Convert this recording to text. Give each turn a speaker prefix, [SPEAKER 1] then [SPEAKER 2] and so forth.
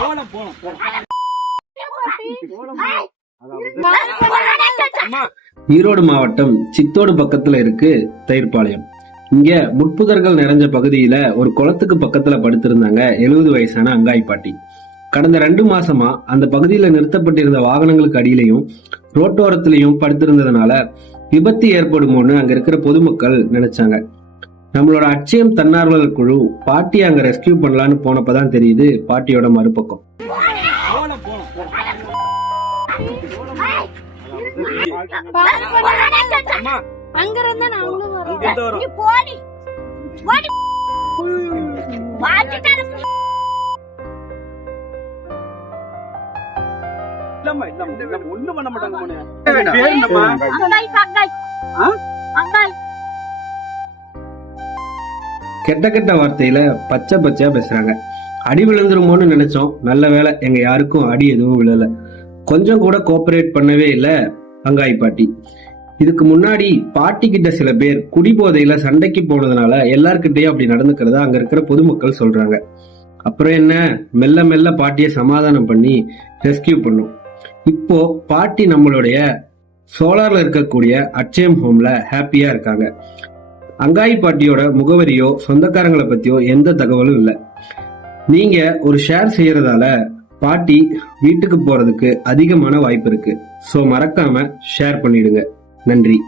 [SPEAKER 1] போலாம் போலாம்.
[SPEAKER 2] ஈரோடு மாவட்டம் சித்தோடு பக்கத்துல இருக்கு தயிர்பாளையம். இங்க முட்புதர்கள் நிறைஞ்ச பகுதியில ஒரு குளத்துக்கு பக்கத்துல படுத்திருந்தாங்க எழுபது வயசான அங்காய் பாட்டி. கடந்த ரெண்டு மாசமா அந்த பகுதியில நிறுத்தப்பட்டிருந்த வாகனங்களுக்கு அடியிலையும் ரோட்டோரத்திலையும் படுத்திருந்ததுனால விபத்து ஏற்படுமோன்னு அங்க இருக்கிற பொதுமக்கள் நினைச்சாங்க. நம்மளோட அச்சயம் தன்னார்வலர் குழு பாட்டியை அங்க ரெஸ்கியூ பண்ணலான்னு போனப்பதான் தெரியுது பாட்டியோட மறுபக்கம்.
[SPEAKER 1] போலாம் போலாம் அம்மா
[SPEAKER 2] கெட்ட கெட்ட வார்த்தையில பச்சை பச்சையா பேசுறாங்க. அடி விழுந்துருமோன்னு நினைச்சோம். நல்ல வேளை எங்க யாருக்கும் அடி எதுவும் விழல. கொஞ்சம் கூட கோஆபரேட் பண்ணவே இல்லை அங்காய் பாட்டி. இதுக்கு முன்னாடி பாட்டி கிட்ட சில பேர் குடிபோதையில சண்டைக்கு போனதுனால எல்லார்கிட்டயும் அப்படி நடந்துக்கிறதா அங்க இருக்கிற பொதுமக்கள் சொல்றாங்க. அப்புறம் என்ன? மெல்ல மெல்ல பாட்டியை சமாதானம் பண்ணி ரெஸ்கியூ பண்ணும். இப்போ பாட்டி நம்மளுடைய சோலார்ல இருக்கக்கூடிய அச்சயம் ஹோம்ல ஹாப்பியா இருக்காங்க. அங்காயி பாட்டியோட முகவரியோ சொந்தக்காரங்களை பத்தியோ எந்த தகவலும் இல்லை. நீங்க ஒரு ஷேர் செய்யறதால பாட்டி வீட்டுக்கு போறதுக்கு அதிகமான வாய்ப்பு இருக்கு. ஸோ மறக்காம ஷேர் பண்ணிடுங்க. நன்றி.